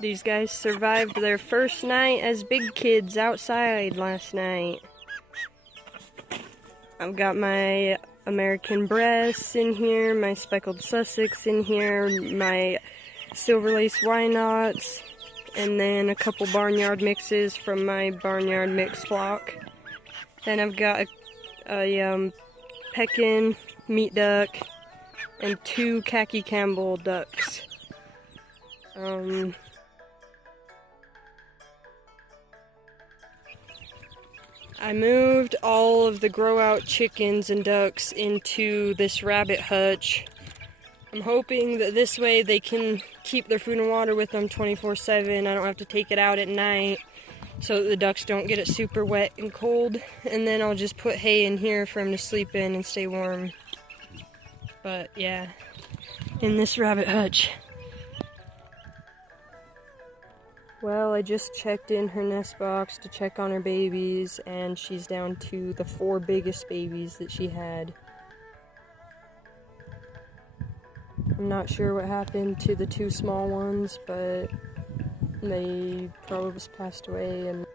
These guys survived their first night as big kids outside last night. I've got my American Breasts in here, my Speckled Sussex in here, my Silver Lace Wyandottes, and then a couple barnyard mixes from my barnyard mix flock. Then I've got a Pekin meat duck and 2 khaki Campbell ducks. I moved all of the grow out chickens and ducks into this rabbit hutch. I'm hoping that this way they can keep their food and water with them 24/7. I don't have to take it out at night so that the ducks don't get it super wet and cold. And then I'll just put hay in here for them to sleep in and stay warm. But yeah, in this rabbit hutch. Well, I just checked in her nest box to check on her babies, and she's down to the 4 biggest babies that she had. I'm not sure what happened to the 2 small ones, but they probably just passed away. And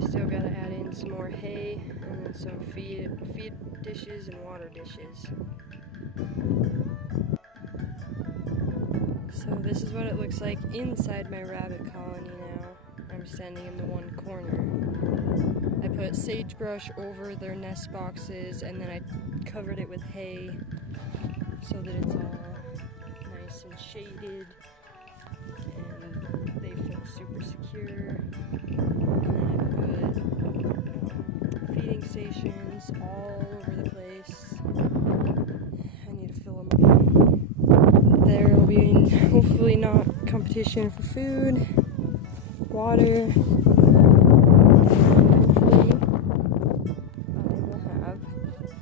still gotta add in some more hay and then some feed dishes and water dishes. So this is what it looks like inside my rabbit colony now. I'm standing in the one corner. I put sagebrush over their nest boxes and then I covered it with hay so that it's all nice and shaded and they feel super secure. Feeding stations all over the place. I need to fill them up. There will be hopefully not competition for food, water. Hopefully I will have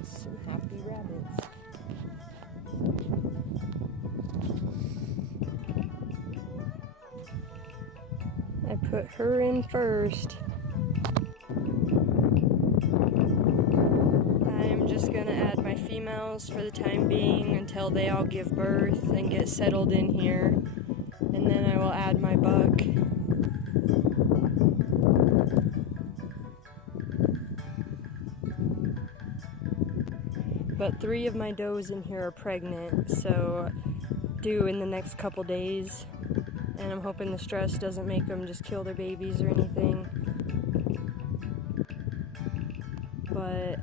some happy rabbits. I put her in first. I'm just gonna add my females for the time being until they all give birth and get settled in here, and then I will add my buck. But 3 of my does in here are pregnant, so due in the next couple days, and I'm hoping the stress doesn't make them just kill their babies or anything. But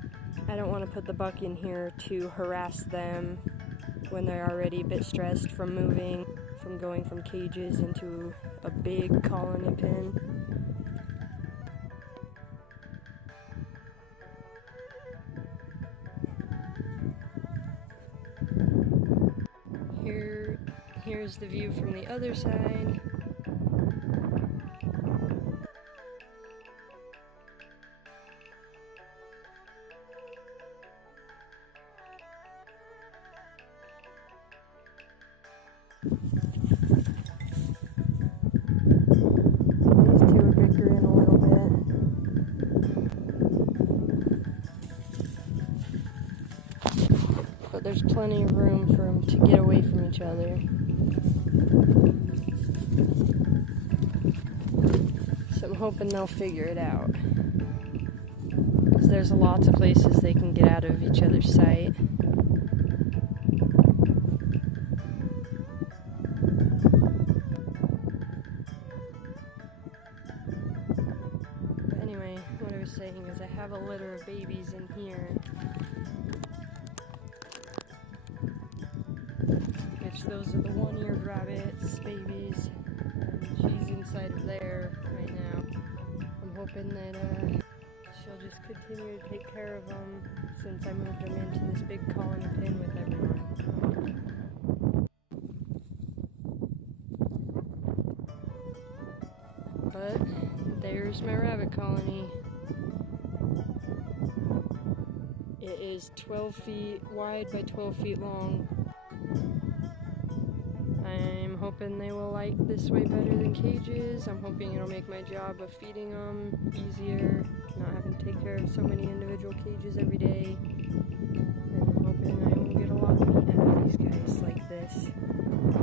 I don't want to put the buck in here to harass them when they're already a bit stressed from moving, from going from cages into a big colony pen. Here's the view from the other side. These 2 are bickering a little bit. But there's plenty of room for them to get away from each other. So I'm hoping they'll figure it out. Because there's lots of places they can get out of each other's sight. But anyway, what I was saying is I have a litter of babies in here. Which those are the 1-eared rabbits, babies. She's inside of there right now. I'm hoping that she'll just continue to take care of them since I moved them into this big colony pen with everyone. But there's my rabbit colony. It is 12 feet wide by 12 feet long. I'm hoping they will like this way better than cages. I'm hoping it'll make my job of feeding them easier, not having to take care of so many individual cages every day. And I'm hoping I will get a lot of meat out of these guys like this.